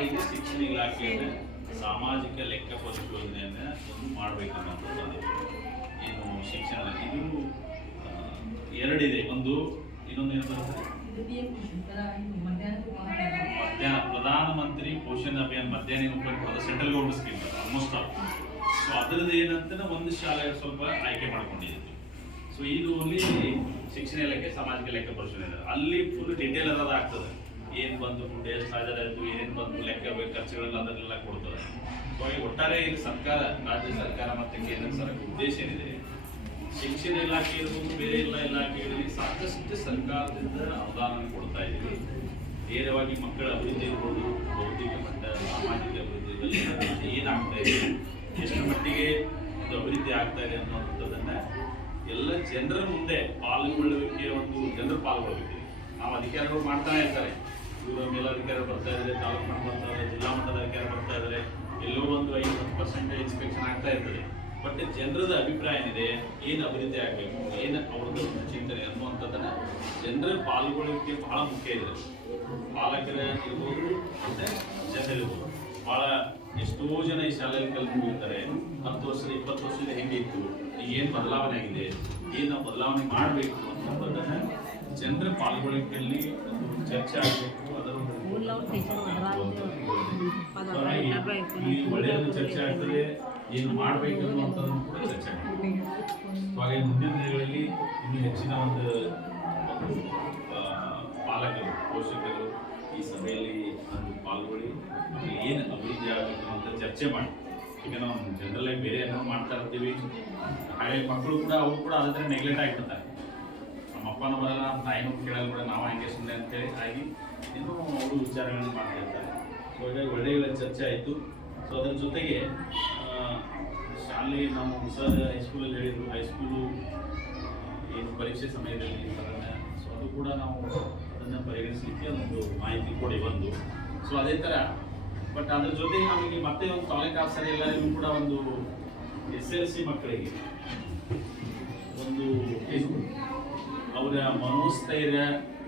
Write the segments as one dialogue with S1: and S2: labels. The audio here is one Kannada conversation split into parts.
S1: ಬಾರಿಗೆ ಶಿಕ್ಷಣ ಇಲಾಖೆಯನ್ನು ಸಾಮಾಜಿಕ ಲೆಕ್ಕ ಪರಿಶೋಧನೆಯನ್ನು ಒಂದು ಮಾಡಬೇಕನ್ನೋದು ಏನು ಶಿಕ್ಷಣ ಇದು ಎರಡಿದೆ. ಒಂದು ಇನ್ನೊಂದು ಏನು ಬರುತ್ತೆ? ಮಧ್ಯಾಹ್ನ ಪ್ರಧಾನಮಂತ್ರಿ ಪೋಷಣ ಅಭಿಯಾನ ಮಧ್ಯಾಹ್ನ ಏನು central government scheme almost of so ಅದರದ್ದು ಏನಂತ ಒಂದು ಶಾಲೆ ಸ್ವಲ್ಪ ಆಯ್ಕೆ ಮಾಡ್ಕೊಂಡಿದ್ದೀವಿ ಸೊ ಇದು ಓನ್ಲಿ ಶಿಕ್ಷಣ ಇಲಾಖೆ ಸಾಮಾಜಿಕ ಲೆಕ್ಕ ಪರಿಶೋಧನೆ ಅಲ್ಲಿ ಫುಲ್ ಡಿಟೇಲ್ ಅದಾದ ಆಗ್ತದೆ. ಏನ್ ಬಂದು ಫುಡ್ ಎಷ್ಟು ಹಾಜರಾಯಿತು ಏನ್ ಬಂದು ಲೆಕ್ಕ ಖರ್ಚುಗಳೆಲ್ಲ ಅದನ್ನೆಲ್ಲ ಕೊಡ್ತದೆ ಸೊ ಈ ಒಟ್ಟಾರೆ ಇಲ್ಲಿ ಸರ್ಕಾರ, ರಾಜ್ಯ ಸರ್ಕಾರ ಮತ್ತೆ ಕೇಂದ್ರ ಸರ್ಕಾರ ಉದ್ದೇಶ ಏನಿದೆ? ಶಿಕ್ಷಣ ಇಲಾಖೆ ಇರ್ಬೋದು, ಬೇರೆ ಎಲ್ಲ ಇಲಾಖೆಗಳಲ್ಲಿ ಸಾಕಷ್ಟು ಸರ್ಕಾರದಿಂದ ಅನುದಾನ ಕೊಡ್ತಾ ಇದ್ದೀವಿ. ನೇರವಾಗಿ ಮಕ್ಕಳ ಅಭಿವೃದ್ಧಿ ಇರ್ಬೋದು, ಬೌದ್ಧಿಕ ಮಟ್ಟ, ಸಾಮಾಜಿಕ ಅಭಿವೃದ್ಧಿ ಏನಾಗ್ತಾ ಇದೆ? ಎಷ್ಟು ಮಟ್ಟಿಗೆ ಒಂದು ಅಭಿವೃದ್ಧಿ ಆಗ್ತಾ ಇದೆ ಅನ್ನೋದನ್ನ ಎಲ್ಲ ಜನರ ಮುಂದೆ ಪಾಲ್ಗೊಳ್ಳುವಿಕೆ ಒಂದು, ಜನರು ಪಾಲ್ಗೊಳ್ಬೇಕು ನಾವು ಅಧಿಕಾರಿಗಳು ಮಾಡ್ತಾನೆ ಇರ್ತಾರೆ. ಇವರು ಮೇಲಾಧಿಕಾರಿ ಬರ್ತಾ ಇದ್ದಾರೆ ತಾಲೂಕು ಮಟ್ಟ ಬರ್ತಾ ಜಿಲ್ಲಾ ಮಟ್ಟದ ಅಧಿಕಾರಿ ಬರ್ತಾ ಇದ್ದಾರೆ ಎಲ್ಲೋ ಒಂದು ಐವತ್ತು ಪರ್ಸೆಂಟ್ ಇನ್ಸ್ಪೆಕ್ಷನ್ ಆಗ್ತಾ ಇರ್ತದೆ. ಬಟ್ ಜನರದ ಅಭಿಪ್ರಾಯ ಏನಿದೆ? ಏನು ಅಭಿವೃದ್ಧಿ ಆಗಬೇಕು? ಏನು ಅವ್ರದ್ದು ಚಿಂತನೆ ಅನ್ನುವಂಥದ್ದನ್ನ ಜನರ ಪಾಲ್ಗೊಳ್ಳಿಕೆ ಬಹಳ ಮುಖ್ಯ ಇದೆ. ಪಾಲಕರ ಇರ್ಬೋದು ಮತ್ತೆ ಜನರಿರ್ಬೋದು. ಬಹಳ ಎಷ್ಟೋ ಜನ ಈ ಶಾಲೆಯಲ್ಲಿ ಕಲ್ತು ಹೋಗ್ತಾರೆ. ಹತ್ತು ವರ್ಷದ ಇಪ್ಪತ್ತು ವರ್ಷದ ಹೆಂಗೆ ಇತ್ತು? ಏನು ಬದಲಾವಣೆ ಆಗಿದೆ? ಏನು ಬದಲಾವಣೆ ಮಾಡಬೇಕು ಅನ್ನೋದನ್ನ ಜನರ ಪಾಲ್ಗೊಳ್ಳಿಕೆಯಲ್ಲಿ ಚರ್ಚೆ ಆಗಬೇಕು. ಈ ಒಳ್ಳೆಯದು ಚರ್ಚೆ ಆಗ್ತದೆ, ಏನು ಮಾಡಬೇಕು ಅನ್ನುವಂಥದ್ದನ್ನು ಕೂಡ ಚರ್ಚೆ ಹಾಗಾಗಿ ಮುಂದಿನ ದಿನಗಳಲ್ಲಿ ಇನ್ನೂ ಹೆಚ್ಚಿನ ಒಂದು ಪಾಲಕರು, ಪೋಷಕರು ಈ ಸಭೆಯಲ್ಲಿ ಒಂದು ಪಾಲ್ಗೊಳ್ಳಿ ಏನು ಅಭಿವೃದ್ಧಿ ಆಗಬೇಕು ಅಂತ ಚರ್ಚೆ ಮಾಡಿ. ಈಗ ನಾವು ಜನರಲ್ ಬೇರೆ ಏನೋ ಮಾಡ್ತಾ ಇರ್ತೀವಿ. ಹಳೆ ಮಕ್ಕಳು ಕೂಡ, ಅವರು ಕೂಡ ಅದರ ನೆಗ್ಲೆಕ್ಟ್ ಆಗಿಬಿಡ್ತಾರೆ. ನಮ್ಮ ಅಪ್ಪನ ಬರಲ್ಲ, ತಾಯಿನೂ ಕೇಳಲ್ಲ ಕೂಡ, ನಾವು ಹಂಗೆ ಸುಮ್ಮನೆ ಅಂತೇಳಿ ಆಗಿ ಇನ್ನೂ ಅವರು ವಿಚಾರಗಳನ್ನು ಮಾಡ್ತಾ ಇರ್ತಾರೆ. ಹಾಗಾಗಿ ಒಳ್ಳೆಯ ಚರ್ಚೆ ಆಯಿತು. ಸೊ ಅದರ ಜೊತೆಗೆ ಶಾಲೆ ನಮ್ಮ ಹೊಸ ಹೈಸ್ಕೂಲಲ್ಲಿ ಹೇಳಿದ್ರು. ಹೈಸ್ಕೂಲು ಏನು ಪರೀಕ್ಷೆ ಸಮಯದಲ್ಲಿ ಸೊ ಅದು ಕೂಡ ನಾವು ಅದನ್ನು ಪರಿಗಣಿಸಲಿಕ್ಕೆ ಒಂದು ಮಾಹಿತಿ ಕೊಡಿ ಒಂದು ಸೊ ಅದೇ ಥರ. ಬಟ್ ಅದ್ರ ಜೊತೆಗೆ ನಮಗೆ ಮತ್ತೆ ಒಂದು ತಾಲೂಕು ಆಫೀಸರ್ ಎಲ್ಲರಿಗೂ ಕೂಡ ಒಂದು ಎಸ್ ಎಲ್ ಸಿ ಮಕ್ಕಳಿಗೆ ಒಂದು ಅವರ ಮನೋಸ್ಥೈರ್ಯ,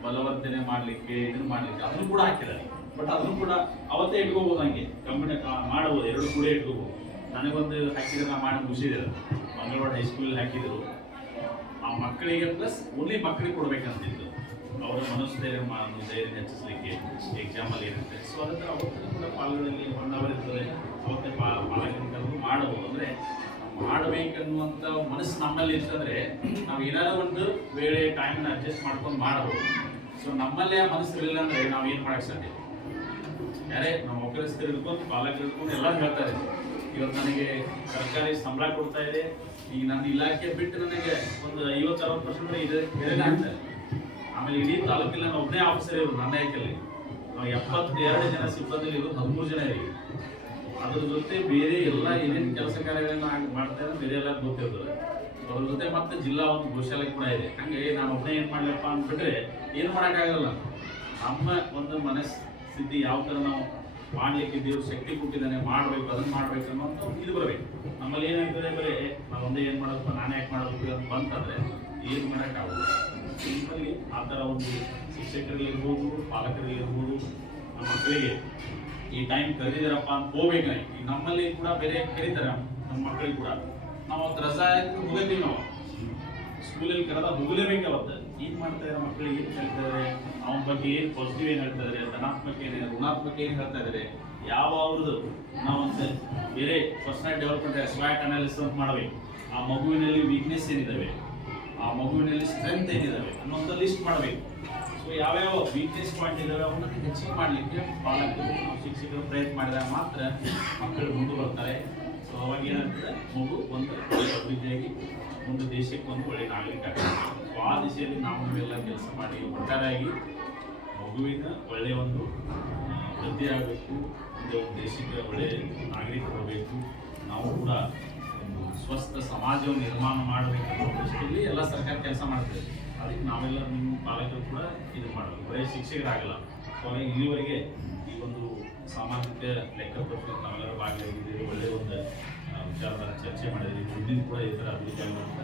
S1: ಬಲವರ್ಧನೆ ಮಾಡಲಿಕ್ಕೆ ಇದನ್ನು ಮಾಡಲಿಕ್ಕೆ ಅದನ್ನು ಕೂಡ ಹಾಕಿದ್ದಾರೆ. ಬಟ್ ಅದನ್ನು ಕೂಡ ಅವತ್ತೇ ಇಟ್ಕೋಬೋದು ಹಂಗೆ. ಕಂಪನಿ ಮಾಡಬಹುದು ಎರಡು ಕೂಡ ಇಟ್ಕೋಬಹುದು ನನಗೊಂದು ಹಾಕಿದ್ರೆ ನಾ ಮಾಡಿ ಮುಗಿಸಿದ್ರು ಮಂಗಳವಾಡ ಹೈಸ್ಕೂಲ್ ಹಾಕಿದ್ರು. ಆ ಮಕ್ಕಳಿಗೆ ಪ್ಲಸ್ ಓನ್ಲಿ ಮಕ್ಕಳಿಗೆ ಕೊಡ್ಬೇಕಂತಿತ್ತು. ಅವರ ಧೈರ್ಯ ಮಾ- ಧೈರ್ಯ ಹೆಚ್ಚಿಸಲಿಕ್ಕೆ ಎಕ್ಸಾಮಲ್ಲಿ ಇರುತ್ತೆ. ಸೊ ಅದಕ್ಕೆ ಅವತ್ತು ಕೂಡ ಪಾಲ್ಗಳಲ್ಲಿ ಒನ್ ಇರ್ತದೆ. ಅವತ್ತೇ ಪಾ ಪಾಲಕರು ಮಾಡಬಹುದು. ಅಂದರೆ ಮಾಡಬೇಕನ್ನುವಂಥ ಮನಸ್ಸು ನಮ್ಮಲ್ಲಿ ಇರ್ತಂದ್ರೆ ನಾವು ಏನಾದ್ರು ಒಂದು ವೇಳೆ ಟೈಮ್ನ ಅಡ್ಜಸ್ಟ್ ಮಾಡ್ಕೊಂಡು ಮಾಡಬಹುದು. ಸೊ ನಮ್ಮಲ್ಲೇ ಆ ಮನಸ್ಸು ಇರಲಿಲ್ಲ ಅಂದರೆ ನಾವು ಏನು ಮಾಡಕ್ಕೆ ಸಾಧ್ಯ? ಯಾರೇ ನಮ್ಮ ಒಕ್ಕಲಿಸ್ತರು ಹಿಡ್ಕೊಂಡು ಪಾಲಕ್ ಹಿಡ್ಕೊಂಡು ಎಲ್ಲ ಹೇಳ್ತಾರೆ. ಇವತ್ತು ನನಗೆ ಸರ್ಕಾರಿ ಸಂಬಳ ಕೊಡ್ತಾ ಇದೆ. ಈಗ ನನ್ನ ಇಲಾಖೆ ಬಿಟ್ಟು ನನಗೆ ಒಂದು ಐವತ್ತು ಅರವತ್ತು ಪರ್ಸೆಂಟ್ ಇದೆ ಬೇರೆನೇ ಆಗ್ತದೆ ಆಮೇಲೆ ಇಡೀ ತಾಲೂಕಿಲ್ಲ ನಾನು ಒಬ್ಬನೇ ಆಫೀಸರ್ ಇರೋದು ನನ್ನ ಏಕಲ್ಲಿ. ನಾವು ಎಪ್ಪತ್ತೆರಡು ಜನ ಸಿಬ್ಬಂದಿ ಇರೋದು ಹದಿಮೂರು ಜನ ಇರಿ ಅದ್ರ ಜೊತೆ ಬೇರೆ ಎಲ್ಲ ಏನೇನು ಕೆಲಸ ಕಾರ್ಯಗಳನ್ನ ಮಾಡ್ತಾರೆ ಬೇರೆ ಎಲ್ಲ ಗೊತ್ತಿರ್ತದೆ. ಅದ್ರ ಜೊತೆ ಮತ್ತೆ ಜಿಲ್ಲಾ ಒಂದು ಘೋಷಾಲೆ ಕೂಡ ಇದೆ. ಹಂಗೆ ನಾನು ಒಬ್ಬನೇ ಏನು ಮಾಡಲಪ್ಪ ಅಂದ್ಬಿಟ್ರೆ ಏನು ಮಾಡೋಕ್ಕಾಗಲ್ಲ. ನಮ್ಮ ಒಂದು ಮನಸ್ಥಿತಿ ಯಾವ ಥರ ನಾವು ಮಾಡ್ಲಿಕ್ಕೆ ದೇವ್ರು ಶಕ್ತಿ ಕೊಟ್ಟಿದ್ದಾನೆ, ಮಾಡಬೇಕು, ಅದನ್ನು ಮಾಡ್ಬೇಕು ಅನ್ನೋಂಥ ಇದು ಬರಬೇಕು. ನಮ್ಮಲ್ಲಿ ಏನಾಗ್ತದೆ ಬರೀ, ನಾವು ಒಂದೇ ಏನು ಮಾಡೋದಪ್ಪ ನಾನೇ ಯಾಕೆ ಮಾಡಬೇಕು ಅಂತ ಬಂತಂದ್ರೆ ಏನು ಮಾಡೋಕ್ಕಾಗಲ್ಲ ನಿಮ್ಮಲ್ಲಿ ಆ ಥರ ಒಂದು ಶಿಕ್ಷಕರಿಗಿರ್ಬೋದು, ಪಾಲಕರಿಗಿರ್ಬೋದು, ನಮ್ಮ ಮಕ್ಕಳಿಗೆ ಈ ಟೈಮ್ ಕರೆದಿದ್ದಾರಪ್ಪ ಅಂತ ಹೋಗ್ಬೇಕು ಈಗ ನಮ್ಮಲ್ಲಿ ಕೂಡ ಬೇರೆ ಕರೀತಾರೆ, ನಮ್ಮ ಮಕ್ಕಳಿಗೆ ಕೂಡ. ನಾವು ರಜಾ ಹೋಗ್ತೀವಿ ನಾವು. ಸ್ಕೂಲಲ್ಲಿ ಕರೆದ ಹೋಗಲೇಬೇಕು ಅವತ್ತು ಏನು ಮಾಡ್ತಾ ಇದ್ದಾರೆ ಮಕ್ಕಳಿಗೆ ಏನು ಹೇಳ್ತಾರೆ ಅವನ ಬಗ್ಗೆ ಏನು ಪಾಸಿಟಿವ್ ಏನು ಹೇಳ್ತಾ ಇದ್ದಾರೆ ಧನಾತ್ಮಕ ಏನು ಋಣಾತ್ಮಕ ಏನು ಹೇಳ್ತಾ ಇದ್ದಾರೆ ಯಾವ ಅವ್ರದ್ದು? ನಾವೊಂದು ಬೇರೆ ಪರ್ಸನಲ್ ಡೆವಲಪ್ಮೆಂಟ್ ಸ್ವಾಟ್ ಅನಾಲಿಸ್ ಅಂತ ಮಾಡಬೇಕು. ಆ ಮಗುವಿನಲ್ಲಿ ವೀಕ್ನೆಸ್ ಏನಿದ್ದಾವೆ ಆ ಮಗುವಿನಲ್ಲಿ ಸ್ಟ್ರೆಂತ್ ಏನಿದಾವೆ? ಅನ್ನೋಂಥ ಲಿಸ್ಟ್ ಮಾಡಬೇಕು. ಸೊ ಯಾವ್ಯಾವ ವೀಕ್ನೆಸ್ ಪಾಯಿಂಟ್ ಇದ್ದಾವೆ ಅವನ್ನ ಹೆಚ್ಚಿಗೆ ಮಾಡಲಿಕ್ಕೆ ಪಾಲಕರು ನಾವು ಶಿಕ್ಷಕರು ಪ್ರಯತ್ನ ಮಾಡಿದಾಗ ಮಾತ್ರ ಮಕ್ಕಳು ಮುಂದೆ ಬರ್ತಾರೆ. ಸೊ ಅವಾಗ ಏನಾಗ್ತದೆ? ಮಗು ಒಂದು ಅಭಿವೃದ್ಧಿಯಾಗಿ ಒಂದು ದೇಶಕ್ಕೆ ಒಂದು ಒಳ್ಳೆ ನಾಗರಿಕ. ಆಗ್ತದೆ ಆ ದಿಶೆಯಲ್ಲಿ ನಾವು ನಾವೆಲ್ಲ ಕೆಲಸ ಮಾಡಿ ಒಟ್ಟಾರೆಯಾಗಿ ಮಗುವಿನ ಒಳ್ಳೆಯ ಒಂದು ವೃದ್ಧಿ ಆಗಬೇಕು, ಒಂದು ದೇಶಕ್ಕೆ ಒಳ್ಳೆಯ ನಾಗರಿಕ ಬರಬೇಕು ನಾವು ಕೂಡ ಒಂದು ಸ್ವಸ್ಥ ಸಮಾಜವನ್ನು ನಿರ್ಮಾಣ ಮಾಡಬೇಕನ್ನೋ ದೃಷ್ಟಿಯಲ್ಲಿ ಎಲ್ಲ ಸರ್ಕಾರ ಕೆಲಸ ಮಾಡ್ತೇವೆ ಅದಕ್ಕೆ ನಾವೆಲ್ಲ ನಿಮ್ಮ ಪಾಲಕರು ಕೂಡ ಇದು ಮಾಡಬೇಕು ಬರೀ ಶಿಕ್ಷಕರಾಗಲ್ಲ. ಸೊ ಇಲ್ಲಿವರೆಗೆ ಈ ಒಂದು ಸಾಮಾಜಿಕ ಲೆಕ್ಕ ಪತ್ರ ನಾವೆಲ್ಲರೂ ಭಾಗಿಯಾಗಿದ್ದೀವಿ. ಒಳ್ಳೆಯ ಒಂದು ಆ, ವಿಚಾರಧಾರೆ ಚರ್ಚೆ ಮಾಡಿದ್ದೀವಿ ಮುಂದಿನ ಕೂಡ ಈ ಥರ ಅಭಿವೃದ್ಧಿ ಆಗುವಂತ